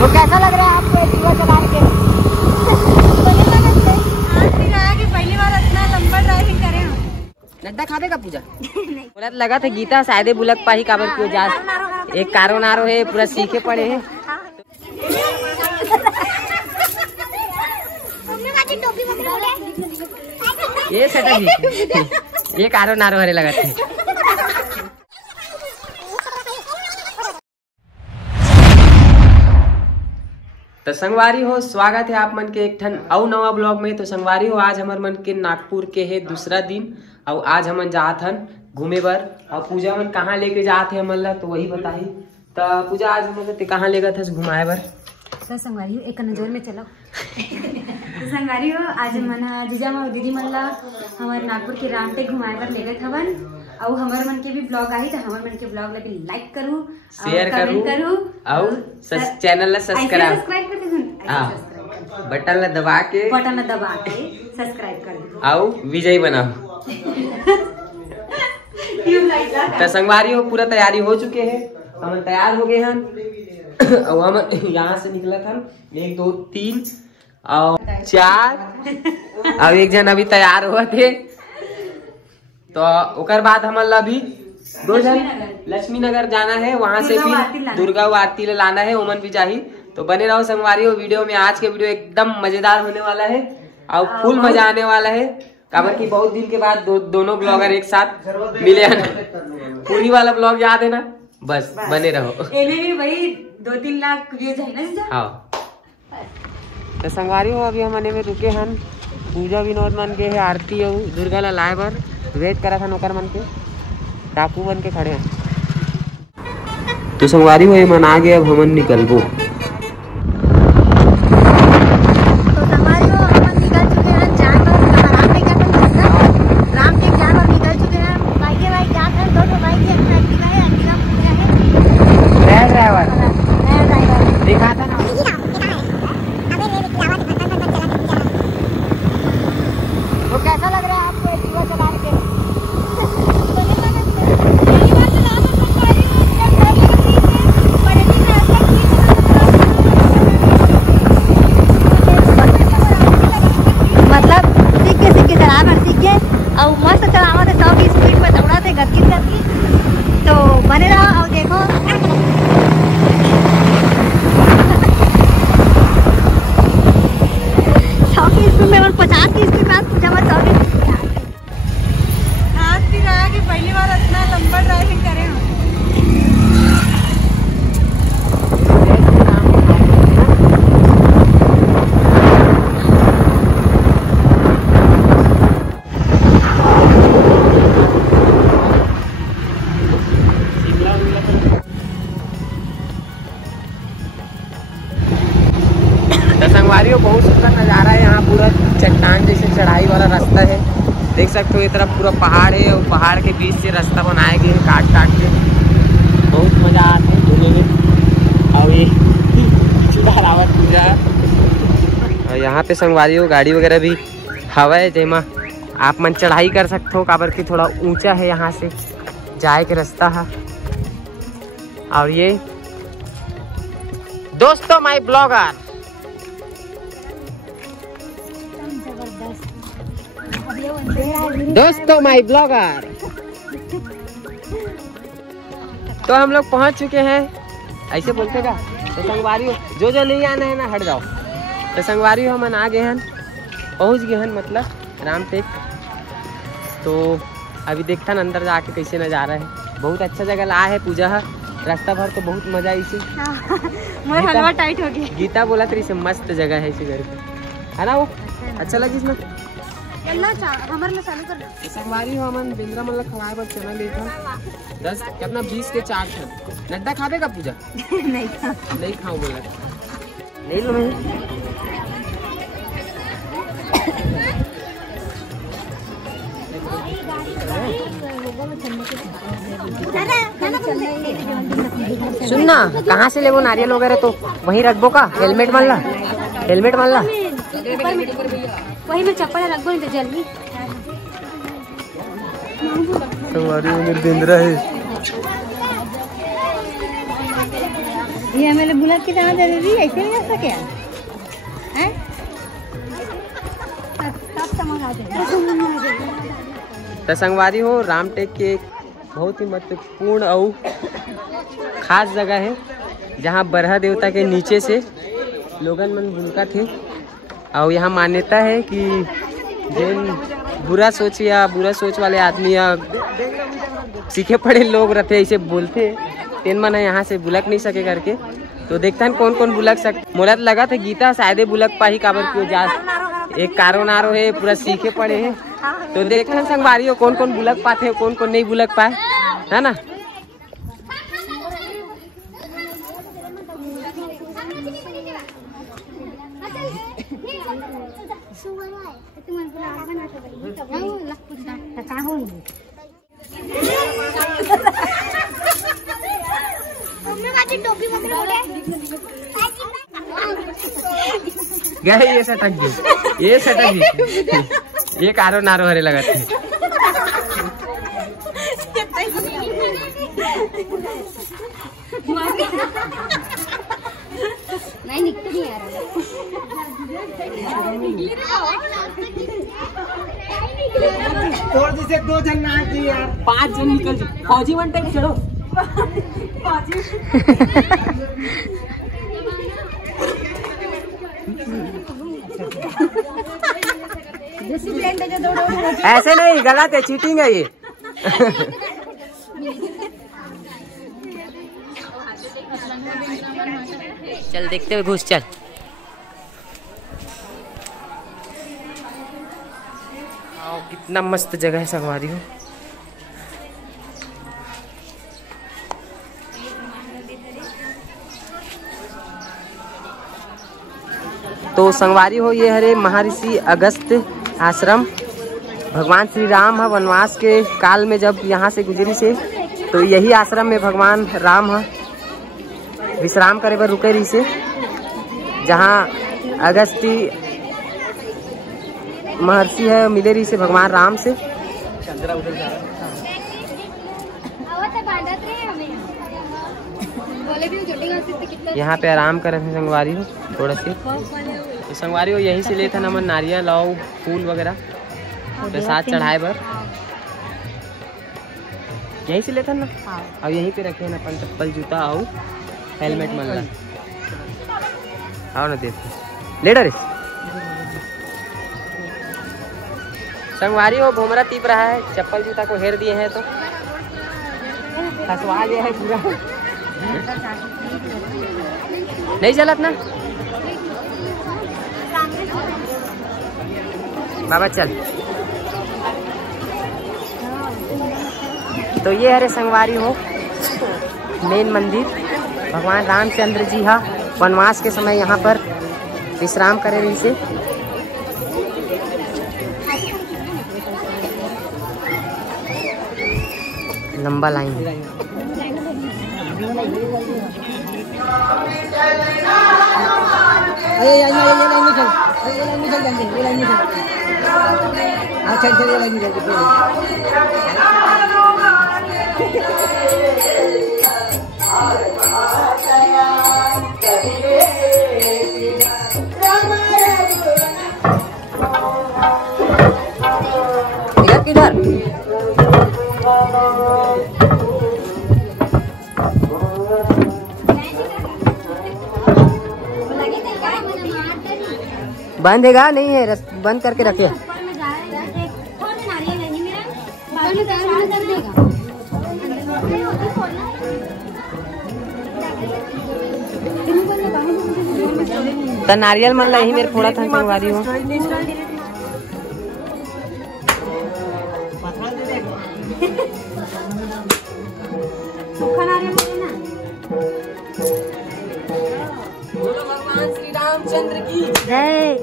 तो कैसा लग रहा है आपको एक्टिवा चला के? पहली बार इतना लंबा ड्राइविंग करे हम। नड्डा खावे का पूजा बोला लगा था गीता शायद बुलक पाही काबर क्यों जा एक कारो नारो है पूरा सीखे पड़े है। ये सटा जी ये कारो नारो हरे लगा थे। तो संगवारी हो स्वागत है आप मन के एक ठन अउ नवा ब्लॉग में। तो संगवारी हो आज हमार मन के नागपुर के है दूसरा दिन और आज हमन जात हन घूमे बर और पूजा मन कहाँ लेके जात है हमन ला तो वही बताही। तो पूजा आज हमन ते कहाँ लेगा था घुमाए बर? तो संगवारी हो एक नजर में चलो। तो संगवारी हो आज मन जीजा और दीदी मन ला हमारे नागपुर के रामटेक घुमाए बर लेगत हवन और हमारे मन के भी ब्लॉग आई तो हमारे मन के ब्लॉग ला भी लाइक करू शेयर करू और चैनल ला सब्सक्राइब बटन ला दबा के सब्सक्राइब कर दो और विजयी बनाओ। तो संगवारी हो पूरा तैयारी हो चुके हैं हम तैयार हो गए हैं और हम यहाँ से निकला था 1 2 3 और 4 अब एक जन अभी तैयार हुआ थे। तो ओकर बाद हमन अभी 2 जन लक्ष्मी नगर जाना है वहाँ से भी दुर्गा आरती लाना है ओमन भी चाहिए। तो बने रहो संगवारी हो वीडियो में। आज के वीडियो एकदम मजेदार होने वाला है और फुल मजा आने वाला है काबर की बहुत दिन के बाद दोनों ब्लॉगर एक साथ मिले हैं। पूरी वाला ब्लॉग याद है ना? बस बने रहो। भी वही 2-3 लाख व्यूज है ना? हाँ तो संगवारी हो अभी हम में रुके हैं पूजा विनोद मन के है आरती और दुर्गा ला लाए बर वेट करा था नौकर मन के डाकू बन के खड़े हैं। तो संगवारी हो मन आ गए अब हमन निकलबो। पहली बार इतना लंबा ड्राइविंग करे हम। संगवारी हो बहुत सुंदर नज़ारा है यहाँ पूरा चट्टान जैसे चढ़ाई वाला रास्ता है देख सकते हो। ये तरफ पूरा पहाड़ है और पहाड़ के बीच से रास्ता बनाए गए हैं काट के बहुत मजा आता है घूमने में। और ये रावत पूजा और यहाँ पे संगवारी हो गाड़ी वगैरह भी हवा है जेमा आप मन चढ़ाई कर सकते हो काबर की थोड़ा ऊंचा है यहाँ से जाए के रास्ता है। और ये दोस्तों माय ब्लॉगर दोस्तों माय ब्लॉगर तो हम लोग पहुंच चुके हैं ऐसे बोलते का। तो संगवारी हो जो नहीं आना है ना हट जाओ। तो संगवारी हो हम आ गए हैं पहुंच गए हैं मतलब रामटेक। तो अभी देखता ना अंदर जाके कैसे नज़ारा है। बहुत अच्छा जगह ला है पूजा है रास्ता भर तो बहुत मजा इसी हलवा टाइट हो गया। गीता बोला तेरी से मस्त जगह है इसी घर पे है ना वो अच्छा लगी इसमें संगवारी हो मन बिंद्रा मन खवाए बर चना ले था 10 कितना 20 के 4 था। नड्डा खावे का पूजा? नहीं खाओ बोला ले लो मैं। सुनना कहाँ से ले वो नारियल वगैरह तो वहीं रखबो का? हेलमेट मान ला वही में चप्पल रख दो नहीं तो जल्दी। हमारी उम्र बिंद्रा है ये हमें बुलेट की तरह जरूरी है, ऐसे नहीं जा सके हैं? तो संगवारी हो, रामटेक के एक बहुत ही महत्वपूर्ण और खास जगह है जहाँ बरहा देवता के नीचे से लोगन मन बुलका थे। और यहाँ मान्यता है कि जिन बुरा सोच या बुरा सोच वाले आदमी या सीखे पढ़े लोग रहते ऐसे बोलते तेन मन यहाँ से बुलक नहीं सके करके। तो देखते हैं कौन कौन बुलक सक। मोला लगा था गीता शायद बुलक पाही काबर क्यों जा, एक कारो नारो है पूरा सीखे पड़े हैं। तो देखते हैं संगवारी हो कौन कौन बुलक पाते कौन कौन नहीं बुलक पाए, है ना। गए ये सटक गई, ये सटक गई, ये कारो नारो हरे लगा थे। नहीं निकल नहीं आ रहा। और जैसे 2 जन ना आती यार, 5 जन निकल जाओ। फौजी वन टाइम चढ़ो। ऐसे नहीं, गलत है, चीटिंग है ये। चल देखते हुए घुस चल। आओ कितना मस्त जगह है संगवारी हो। तो संगवारी हो ये हरे महर्षि अगस्त आश्रम। भगवान श्री राम है वनवास के काल में जब यहाँ से गुजरी से, तो यही आश्रम में भगवान राम है विश्राम करे बर रुके रही से, जहाँ अगस्ती महर्षि है मिले रही से भगवान राम से। यहाँ पे आराम करे थे संगवारी हो थोड़ा सी। तो संगवारी हो यहीं से लेते नमन नारियल और फूल वगैरह प्रसाद चढ़ाए बर, यहीं से लेते ना। और यहीं पे रखे ना अपन चप्पल जूता और हेलमेट मन ला। आओ ना देखो लेडर संगवारी हो भूमरा तीप रहा है, चप्पल जूता को हेर दिए हैं तो फंसवा गया है पूरा। नहीं चलत ना बाबा चल। तो ये हरे संगवारी हो मेन मंदिर। भगवान रामचंद्र जी हा वनवास के समय यहाँ पर विश्राम करे रही से। लंबा लाइन है। किधर बंद है नहीं है, बंद करके रखे। तो नारियल मन ला यही मेरे फोड़ा था संगवारी हो। भगवान श्री रामचंद्र की जय।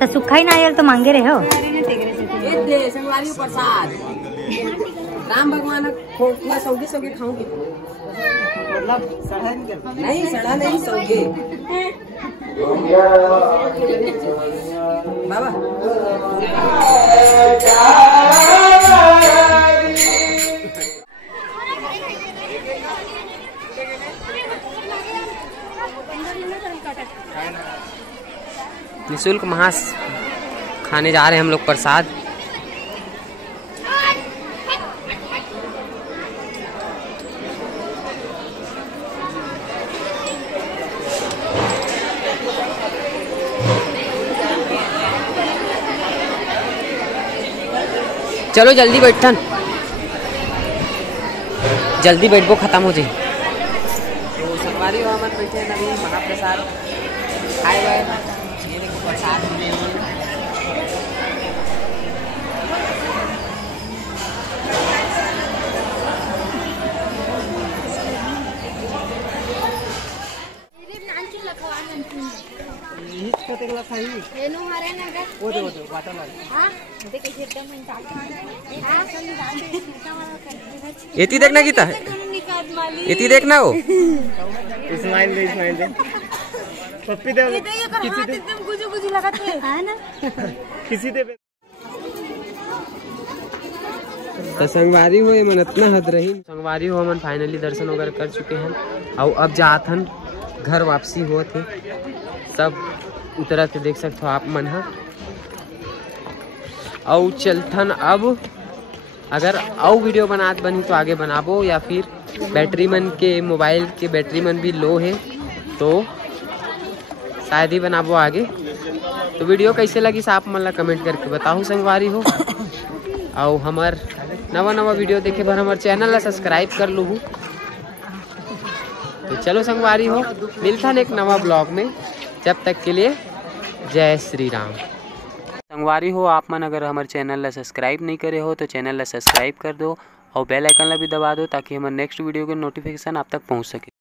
तो सुखा ही नारियल तो मांगे रहे हो। संगवारी प्रसाद राम भगवान को सौगे सौगे खाऊंगी, मतलब सड़ा नहीं सौगे बाबा। निःशुल्क मांस खाने जा रहे हैं हम लोग प्रसाद। चलो जल्दी बैठन, जल्दी बैठो खत्म हो जाए। तो संगवारी हो हम बैठे हैं अभी महाप्रसाद खाए हुए, ये देखो प्रसाद मिले हुए। येती देखना गीता, येती देखना हो। स्माइल दे, स्माइल दे। पप्पी दे, किसी दे, एकदम गुजू गुजू लगाते है ना। किसी दे। तो संगवारी हो मन इतना हद रही। संगवारी हो मन फाइनली दर्शन वगैरह कर चुके हैं और अब जात हन घर वापसी हो थे। सब उतरा के देख सकते हो आप मन है और चलथन। अब अगर और वीडियो बनात बनी तो आगे बनाबो, या फिर बैटरी मन के मोबाइल के बैटरी मन भी लो है तो शायद ही बनाबो आगे। तो वीडियो कैसे लगी आप मन ला कमेंट करके बताओ संगवारी हो। और हमार नवा नवा वीडियो देखे बर हमारे चैनल ला सब्सक्राइब कर लूँ। तो चलो संगवारी हो, मिलता है एक नवा ब्लॉग में। जब तक के लिए जय श्री राम। संगवारी हो आप मन अगर हमारे चैनल ला सब्सक्राइब नहीं करे हो तो चैनल ला सब्सक्राइब कर दो और बेल आइकन ला भी दबा दो ताकि हमारे नेक्स्ट वीडियो के नोटिफिकेशन आप तक पहुंच सके।